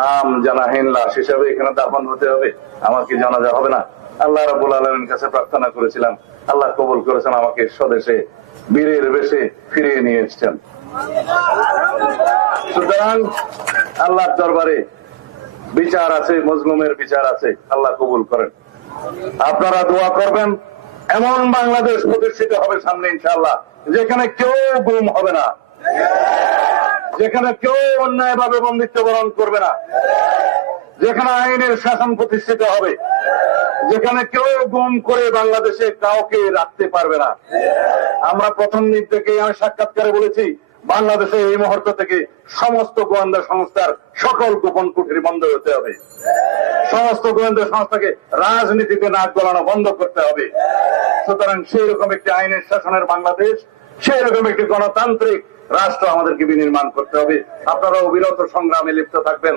নাম জানাহীন লাশ হিসেবে এখানে দাফন হতে হবে, আমাকে জানাজা হবে না। আল্লাহ রাব্বুল আলামিনের কাছে প্রার্থনা করেছিলাম, আল্লাহ কবুল করেছেন, আমাকে স্বদেশে বীরের বেশে ফিরিয়ে নিয়ে এসেছেন। সুতরাং আল্লাহর দরবারে বিচার আছে, মজলুমের বিচার আছে, আল্লাহ কবুল করেন। আপনারা দোয়া করবেন, এমন বাংলাদেশ প্রতিষ্ঠিত হবে সামনে ইনশাআল্লাহ, যেখানে কেউ গুম হবে না, যেখানে কেউ অন্যায়ভাবে বন্দিত্ব বরণ করবে না, যেখানে আইনের শাসন প্রতিষ্ঠিত হবে, যেখানে কেউ গুম করে বাংলাদেশে কাউকে রাখতে পারবে না। আমরা প্রথম দিন থেকে আমি সাক্ষাৎকারে বলেছি, বাংলাদেশে এই মুহূর্ত থেকে সমস্ত গোয়েন্দা সংস্থার সকল গোপন কুঠির বন্ধ হতে হবে, সমস্ত গোয়েন্দা সংস্থাকে রাজনীতিতে নাক গলানো বন্ধ করতে হবে। সুতরাং সেই রকম একটি আইনের শাসনের বাংলাদেশ, সেই রকম একটি গণতান্ত্রিক রাষ্ট্র আমাদেরকে বিনির্মাণ করতে হবে। আপনারা অবিরত সংগ্রামে লিপ্ত থাকবেন।